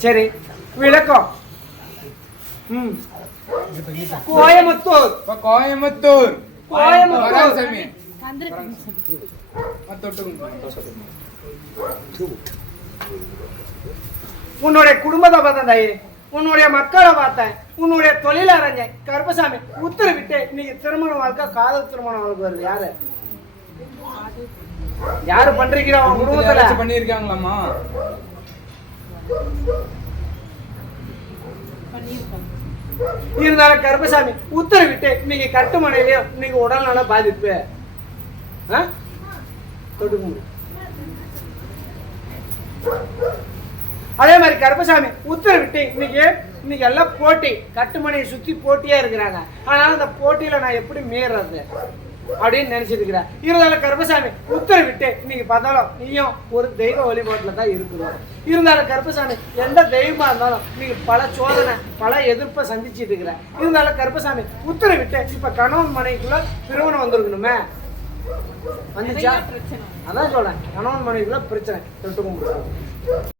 சரி விளக்கம். ம். ஆ, தொட்டுக்குங்க. உன்னுடைய குடும்பத்தை பார்த்தேன் தாயி. உன்னுடைய மக்களை பார்த்தேன். உன்னுடைய தொழில் அறிஞன் கருப்பசாமி. உத்தரவிட்டு இன்னைக்கு திருமண வாழ்க்கை காதல் திருமண வாழ்க்கை வருது. யாரு? யாரு பண்றீங்க உன் குடும்பத்துல? பண்ணியிருக்காங்களாம்மா? இருந்தாலும் கருப்பசாமி உத்தரவிட்டு இன்னைக்கு கட்டுமனையிலயும் இன்னைக்கு உடல்நல பாதிப்பு. ஆ? முடியும் அதே மாதிரி கருப்பசாமி உத்தரவிட்டு இன்னைக்கு இன்னைக்கு எல்லாம் போட்டி கட்டுமனையை சுத்தி போட்டியா இருக்கிறாங்க. ஆனாலும் அந்த போட்டியில நான் எப்படி மீறது அப்படின்னு நினைச்சிட்டு இருக்கிறேன் இருந்தாலும் கருப்பசாமி உத்தரவிட்டு இன்னைக்கு பார்த்தாலும் நீயும் ஒரு தெய்வ வழிபாட்டுல தான் இருக்கிறோம் இருந்தாலும் கருப்பசாமி எந்த தெய்வமா இருந்தாலும் நீங்க பல சோதனை பல எதிர்ப்பை சந்திச்சிட்டு இருக்கிற. இருந்தாலும் கருப்பசாமி உத்தரவிட்டு இப்ப கணவன் மனைவிக்குள்ள திருமணம் வந்திருக்கணுமே. வந்துச்சா? அதான் சொல்றேன். கணவன் மனைவிக்குள்ள பிரச்சனை. தொட்டு கும்பிடுறாங்க